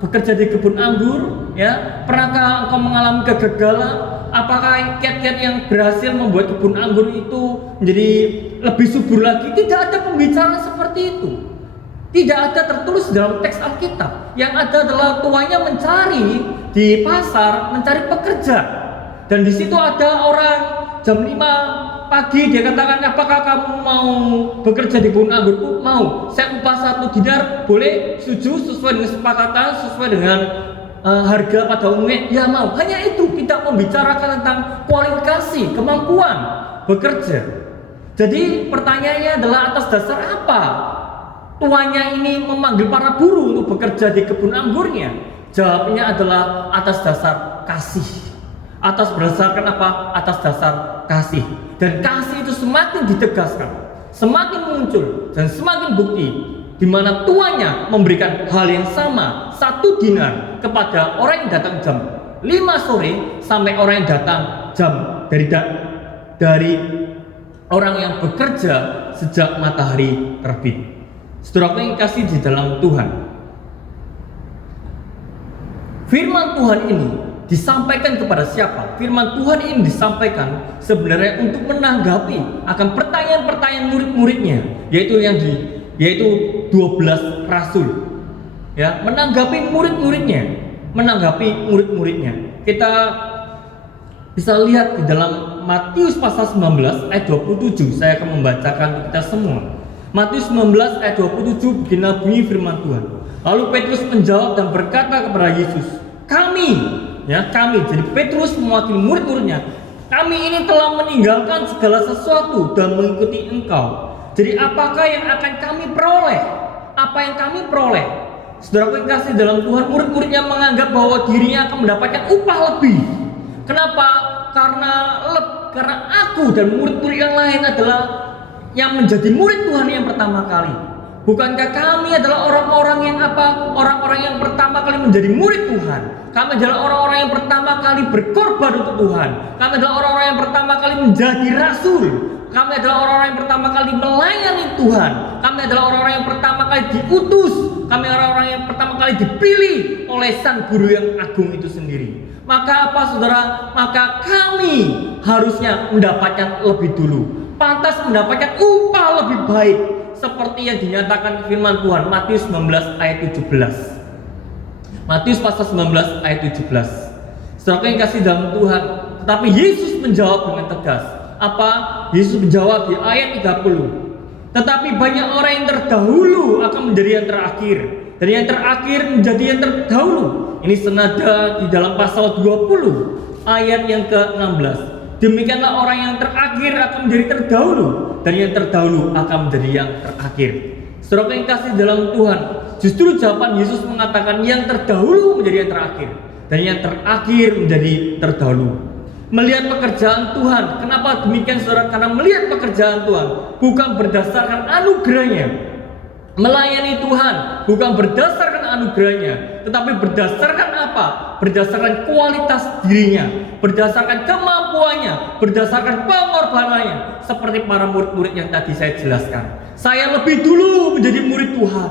bekerja di kebun anggur, ya, pernahkah engkau mengalami kegagalan, apakah kiat-kiat yang berhasil membuat kebun anggur itu menjadi lebih subur lagi. Tidak ada pembicaraan seperti itu. Tidak ada tertulis dalam teks Alkitab. Yang ada adalah tuannya mencari di pasar, mencari pekerja. Dan di situ ada orang jam 5 pagi, dia katakan, apakah kamu mau bekerja di kebun anggur? Mau. Saya upah 1 dinar, boleh? Setuju sesuai dengan kesepakatan, sesuai dengan harga pada umumnya? Ya mau. Hanya itu, tidak membicarakan tentang kualifikasi, kemampuan bekerja. Jadi pertanyaannya adalah atas dasar apa tuannya ini memanggil para buruh untuk bekerja di kebun anggurnya? Jawabnya adalah atas dasar kasih. Atas berdasarkan apa? Atas dasar kasih. Dan kasih itu semakin ditegaskan, semakin muncul, dan semakin bukti di mana tuannya memberikan hal yang sama, 1 dinar kepada orang yang datang jam 5 sore sampai orang yang datang jam dari orang yang bekerja sejak matahari terbit. Saudara yang kasih di dalam Tuhan, firman Tuhan ini disampaikan kepada siapa? Firman Tuhan ini disampaikan sebenarnya untuk menanggapi akan pertanyaan-pertanyaan murid-muridnya, yaitu 12 rasul. Ya, menanggapi murid-muridnya. Kita bisa lihat di dalam Matius pasal 19 ayat 27. Saya akan membacakan kita semua. Matius 19 ayat 27 beginilah bunyi firman Tuhan. Lalu Petrus menjawab dan berkata kepada Yesus, kami, jadi Petrus mewakili murid-muridnya, kami ini telah meninggalkan segala sesuatu dan mengikuti Engkau. Jadi apakah yang akan kami peroleh? Apa yang kami peroleh? Saudara yang kasih dalam Tuhan, murid-muridnya menganggap bahwa dirinya akan mendapatkan upah lebih. Kenapa? Karena aku dan murid-murid yang lain adalah yang menjadi murid Tuhan yang pertama kali. Bukankah kami adalah orang-orang yang apa? Orang-orang yang pertama kali menjadi murid Tuhan. Kami adalah orang-orang yang pertama kali berkorban untuk Tuhan. Kami adalah orang-orang yang pertama kali menjadi rasul. Kami adalah orang-orang yang pertama kali melayani Tuhan. Kami adalah orang-orang yang pertama kali diutus. Kami adalah orang-orang yang pertama kali dipilih oleh Sang Guru yang agung itu sendiri. Maka apa, saudara? Maka kami harusnya mendapatkan lebih dulu. Pantas mendapatkan upah lebih baik, seperti yang dinyatakan firman Tuhan Matius 19 ayat 17. Matius pasal 19 ayat 17. Saudara yang kasih dalam Tuhan, tetapi Yesus menjawab dengan tegas. Apa? Yesus menjawab di ayat 30. Tetapi banyak orang yang terdahulu akan menjadi yang terakhir, dan yang terakhir menjadi yang terdahulu. Ini senada di dalam pasal 20 ayat yang ke-16. Demikianlah orang yang terakhir akan menjadi terdahulu, dan yang terdahulu akan menjadi yang terakhir. Saudara yang kasih dalam Tuhan, justru jawaban Yesus mengatakan yang terdahulu menjadi yang terakhir, dan yang terakhir menjadi terdahulu. Melihat pekerjaan Tuhan, kenapa demikian saudara? Karena melihat pekerjaan Tuhan bukan berdasarkan anugerahnya. Melayani Tuhan bukan berdasarkan anugerahnya, tetapi berdasarkan apa? Berdasarkan kualitas dirinya, berdasarkan kemampuannya, berdasarkan pengorbanannya. Seperti para murid-murid yang tadi saya jelaskan. Saya lebih dulu menjadi murid Tuhan,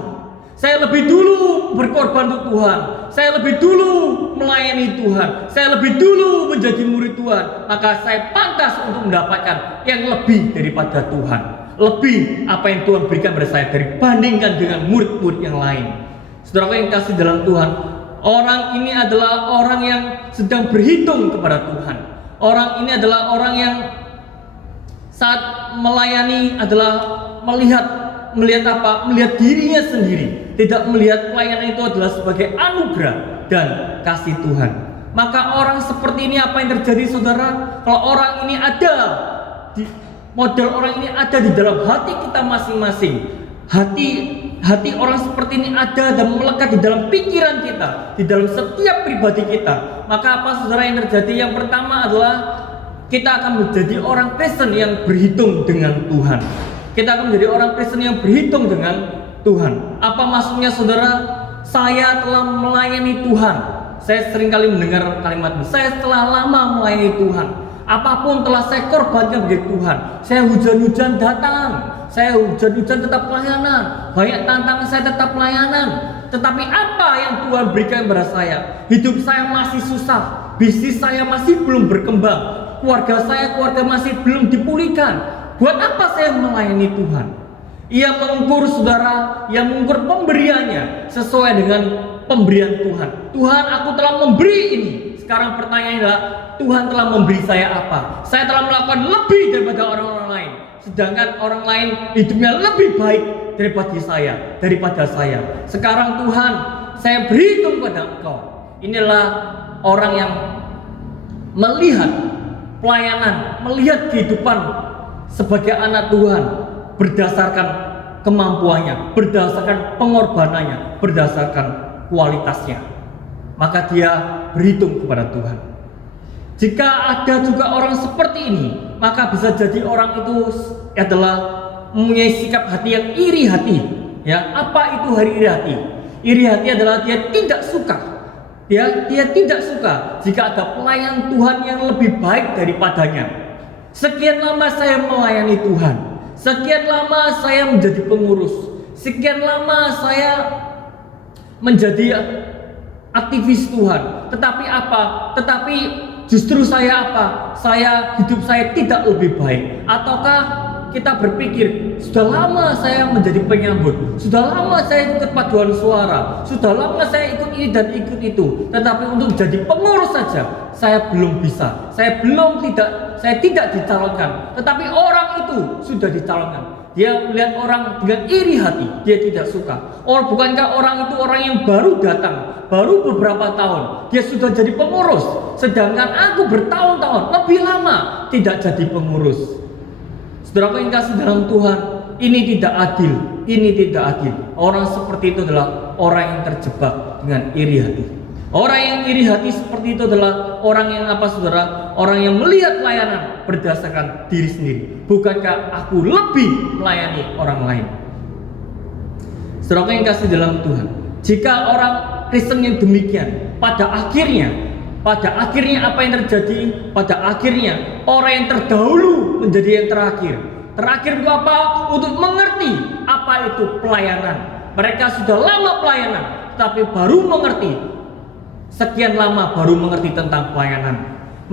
saya lebih dulu berkorban untuk Tuhan, saya lebih dulu melayani Tuhan, saya lebih dulu menjadi murid Tuhan. Maka saya pantas untuk mendapatkan yang lebih daripada Tuhan, lebih apa yang Tuhan berikan kepada saya dibandingkan dengan murid-murid yang lain. Saudara yang kasih dalam Tuhan, orang ini adalah orang yang sedang berhitung kepada Tuhan. Orang ini adalah orang yang saat melayani adalah melihat apa? Melihat dirinya sendiri, tidak melihat pelayanan itu adalah sebagai anugerah dan kasih Tuhan. Maka orang seperti ini apa yang terjadi saudara? Kalau orang ini ada model orang ini ada di dalam hati kita masing-masing, hati orang seperti ini ada dan melekat di dalam pikiran kita, di dalam setiap pribadi kita. Maka apa saudara yang terjadi? Yang pertama adalah kita akan menjadi orang Kristen yang berhitung dengan Tuhan. Kita akan menjadi orang Kristen yang berhitung dengan Tuhan. Apa maksudnya saudara? Saya telah melayani Tuhan. Saya seringkali mendengar kalimat ini, saya telah lama melayani Tuhan. Apapun telah saya korbankan bagi Tuhan. Saya hujan-hujan datang, saya hujan-hujan tetap pelayanan, banyak tantangan saya tetap pelayanan. Tetapi apa yang Tuhan berikan kepada saya? Hidup saya masih susah, bisnis saya masih belum berkembang, keluarga masih belum dipulihkan. Buat apa saya melayani Tuhan? Ia mengukur saudara, ia mengukur pemberiannya sesuai dengan pemberian Tuhan. Tuhan, aku telah memberi ini. Sekarang pertanyaannya adalah, Tuhan telah memberi saya apa? Saya telah melakukan lebih daripada orang-orang lain, sedangkan orang lain hidupnya lebih baik daripada saya. Sekarang Tuhan, saya berhitung pada Engkau. Inilah orang yang melihat pelayanan, melihat kehidupan sebagai anak Tuhan berdasarkan kemampuannya, berdasarkan pengorbanannya, berdasarkan kualitasnya. Maka dia berhitung kepada Tuhan. Jika ada juga orang seperti ini, maka bisa jadi orang itu adalah mempunyai sikap hati yang iri hati. Ya, apa itu iri hati? Iri hati adalah dia tidak suka. Dia tidak suka jika ada pelayan Tuhan yang lebih baik daripadanya. Sekian lama saya melayani Tuhan, sekian lama saya menjadi pengurus, sekian lama saya menjadi aktivis Tuhan. Tetapi apa? Tetapi justru saya apa? Hidup saya tidak lebih baik. Ataukah kita berpikir, sudah lama saya menjadi penyambut, sudah lama saya ikut paduan suara, sudah lama saya ikut ini dan ikut itu, tetapi untuk jadi pengurus saja saya belum bisa, saya tidak dicalonkan. Tetapi orang itu sudah dicalonkan. Dia melihat orang dengan iri hati, dia tidak suka. Bukankah orang itu orang yang baru datang, baru beberapa tahun, dia sudah jadi pengurus, sedangkan aku bertahun-tahun lebih lama tidak jadi pengurus. Saudara yang kasih dalam Tuhan, ini tidak adil, ini tidak adil. Orang seperti itu adalah orang yang terjebak dengan iri hati. Orang yang iri hati seperti itu adalah orang yang apa saudara? Orang yang melihat pelayanan berdasarkan diri sendiri. Bukankah aku lebih melayani orang lain? Saudara yang kasih dalam Tuhan, jika orang Kristen yang demikian, pada akhirnya apa yang terjadi? Pada akhirnya orang yang terdahulu menjadi yang terakhir. Terakhir itu apa? Untuk mengerti apa itu pelayanan. Mereka sudah lama pelayanan, tapi baru mengerti. Sekian lama baru mengerti tentang pelayanan.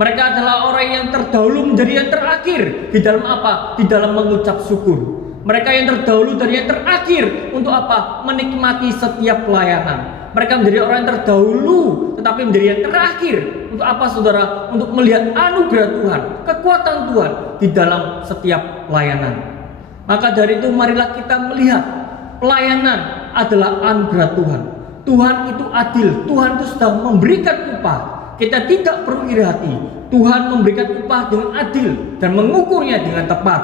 Mereka adalah orang yang terdahulu menjadi yang terakhir. Di dalam apa? Di dalam mengucap syukur. Mereka yang terdahulu dari yang terakhir untuk apa? Menikmati setiap pelayanan. Mereka menjadi orang yang terdahulu, tetapi menjadi yang terakhir. Untuk apa saudara? Untuk melihat anugerah Tuhan, kekuatan Tuhan di dalam setiap pelayanan. Maka dari itu marilah kita melihat pelayanan adalah anugerah Tuhan. Tuhan itu adil, Tuhan itu sudah memberikan upah. Kita tidak perlu iri hati. Tuhan memberikan upah dengan adil dan mengukurnya dengan tepat.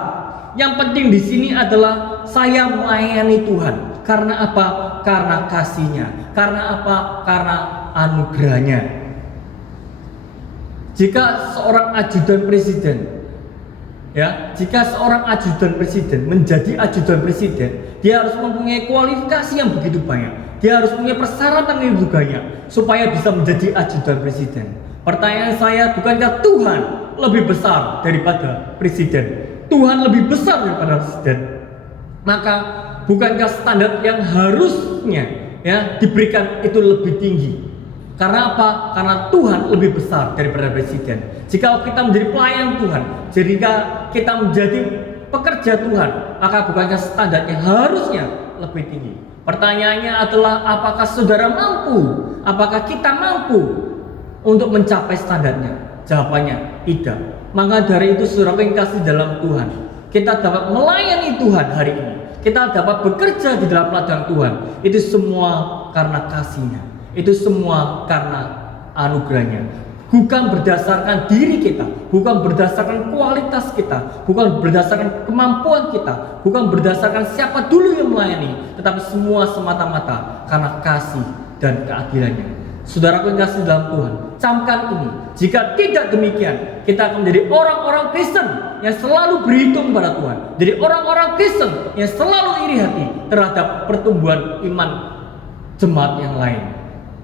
Yang penting di sini adalah saya melayani Tuhan. Karena apa? Karena kasih-Nya. Karena apa? Karena anugerahnya. Jika seorang ajudan presiden, jika seorang ajudan presiden menjadi ajudan presiden, dia harus mempunyai kualifikasi yang begitu banyak. Dia harus punya persyaratan yang begitu banyak supaya bisa menjadi ajudan presiden. Pertanyaan saya, bukankah Tuhan lebih besar daripada presiden? Tuhan lebih besar daripada presiden. Maka bukankah standar yang harusnya diberikan itu lebih tinggi? Karena apa? Karena Tuhan lebih besar daripada presiden. Jika kita menjadi pelayan Tuhan, jika kita menjadi pekerja Tuhan, maka bukankah standarnya harusnya lebih tinggi? Pertanyaannya adalah, apakah saudara mampu? Apakah kita mampu untuk mencapai standarnya? Jawabannya tidak. Maka dari itu saudara yang kasih dalam Tuhan, kita dapat melayani Tuhan hari ini. Kita dapat bekerja di dalam ladang Tuhan. Itu semua karena kasih-Nya. Itu semua karena anugerahnya. Bukan berdasarkan diri kita, bukan berdasarkan kualitas kita, bukan berdasarkan kemampuan kita, bukan berdasarkan siapa dulu yang melayani, tetapi semua semata-mata karena kasih dan keadilannya. Saudaraku yang kasih dalam Tuhan, camkan ini. Jika tidak demikian, kita akan menjadi orang-orang Kristen yang selalu berhitung kepada Tuhan. Jadi orang-orang Kristen yang selalu iri hati terhadap pertumbuhan iman jemaat yang lain.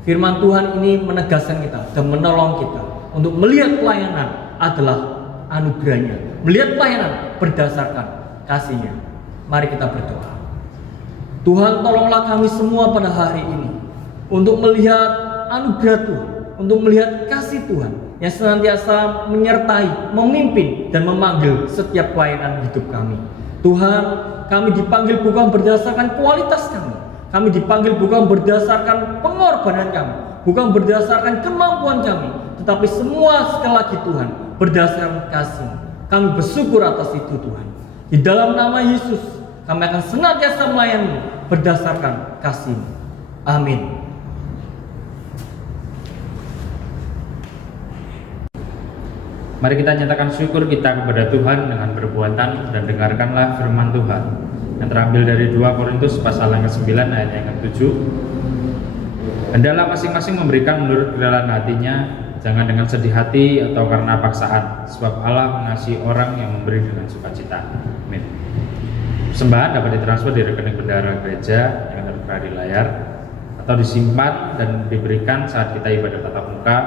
Firman Tuhan ini menegaskan kita dan menolong kita untuk melihat pelayanan adalah anugerahnya. Melihat pelayanan berdasarkan kasih-Nya. Mari kita berdoa. Tuhan, tolonglah kami semua pada hari ini untuk melihat anugerah Tuhan, untuk melihat kasih Tuhan yang senantiasa menyertai, memimpin, dan memanggil setiap pelayanan hidup kami. Tuhan, kami dipanggil bukan berdasarkan kualitas kami. Kami dipanggil bukan berdasarkan pengorbanan kami, bukan berdasarkan kemampuan kami, tetapi semua sekali lagi Tuhan berdasarkan kasih. Kami bersyukur atas itu Tuhan. Di dalam nama Yesus kami akan senantiasa melayani berdasarkan kasih. Amin. Mari kita nyatakan syukur kita kepada Tuhan dengan perbuatan dan dengarkanlah firman Tuhan yang terambil dari 2 Korintus pasal yang ke-9 ayat yang ke-7. Hendaklah masing-masing memberikan menurut kerelaan hatinya, jangan dengan sedih hati atau karena paksaan, sebab Allah mengasihi orang yang memberi dengan sukacita. Amin. Persembahan dapat ditransfer di rekening bendahara gereja yang tertera di layar, atau disimpan dan diberikan saat kita ibadah tatap muka,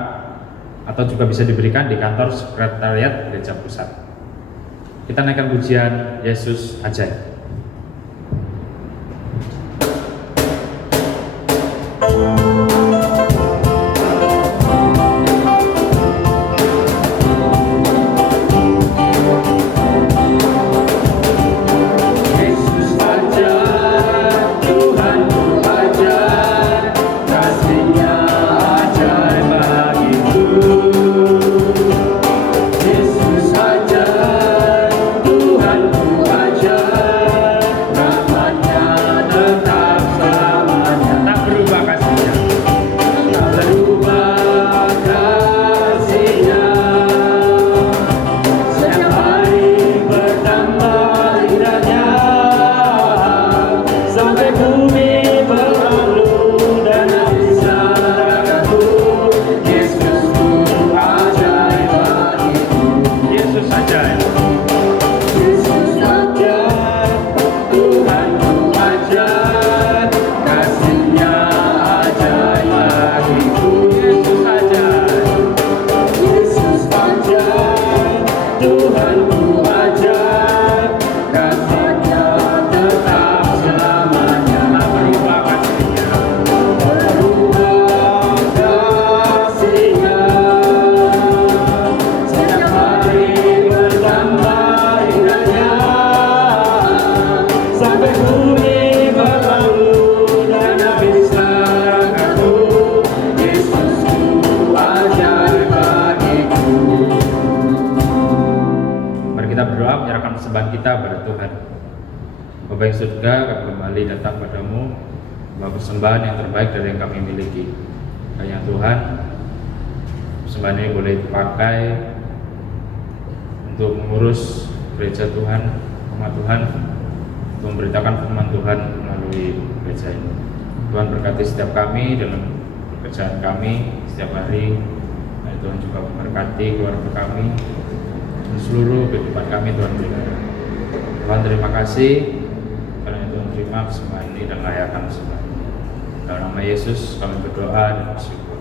atau juga bisa diberikan di kantor sekretariat gereja pusat. Kita naikkan pujian Yesus Ajaib. Yesus ajar, Tuhan ku ajar. Bapa yang surga, kami kembali datang padamu membawa persembahan yang terbaik dari yang kami miliki. Hanya Tuhan, persembahan ini boleh dipakai untuk mengurus gereja Tuhan, umat Tuhan, untuk memberitakan firman Tuhan melalui gereja ini. Tuhan berkati setiap kami dalam pekerjaan kami setiap hari. Nah, Tuhan juga memberkati keluarga kami dan seluruh kehidupan kami. Tuhan berkati. Tuhan terima kasih karena Tuhan terima persembahan ini dan layakan persembahan ini. Dalam nama Yesus kami berdoa dan bersyukur.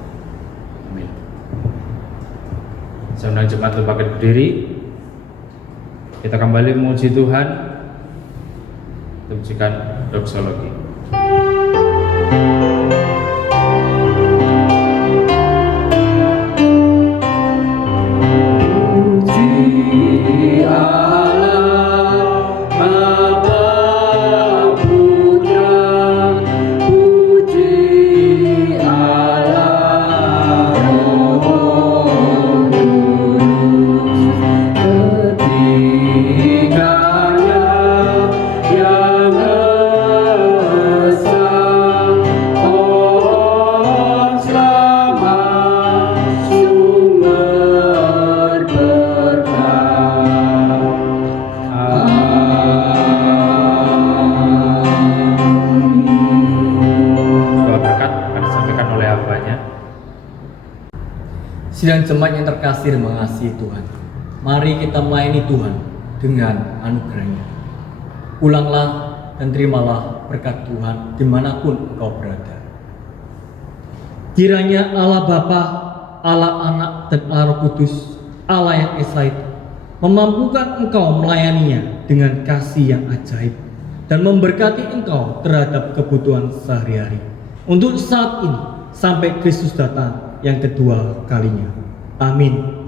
Amin. Sebenarnya jemaat untuk bangkit berdiri. Kita kembali memuji Tuhan. Kita mujikan doksologi. Puji Allah, Bapa, Putra, puji Allah, Roh Kudus, ketiganya yang esa, pohon selamat, sumber berkah. Doa berkat akan disampaikan oleh hambanya. Sidang jemaat yang terkasih dan mengasihi Tuhan, mari kita melayani Tuhan dengan anugerah-Nya. Pulanglah dan terimalah berkat Tuhan dimanapun engkau berada. Kiranya Allah Bapa, Allah Anak, dan Allah Roh Kudus, Allah yang Esa itu, memampukan engkau melayaninya dengan kasih yang ajaib dan memberkati engkau terhadap kebutuhan sehari-hari untuk saat ini sampai Kristus datang yang kedua kalinya. Amin.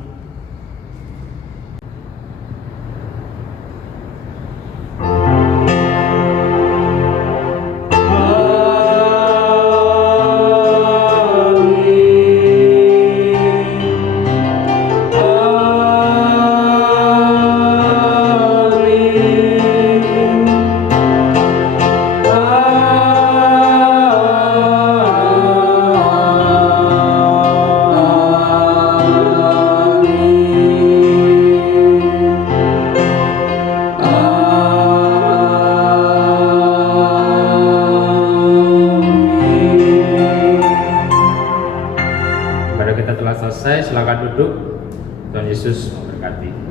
Ibadah kita telah selesai, silakan duduk. Tuhan Yesus memberkati.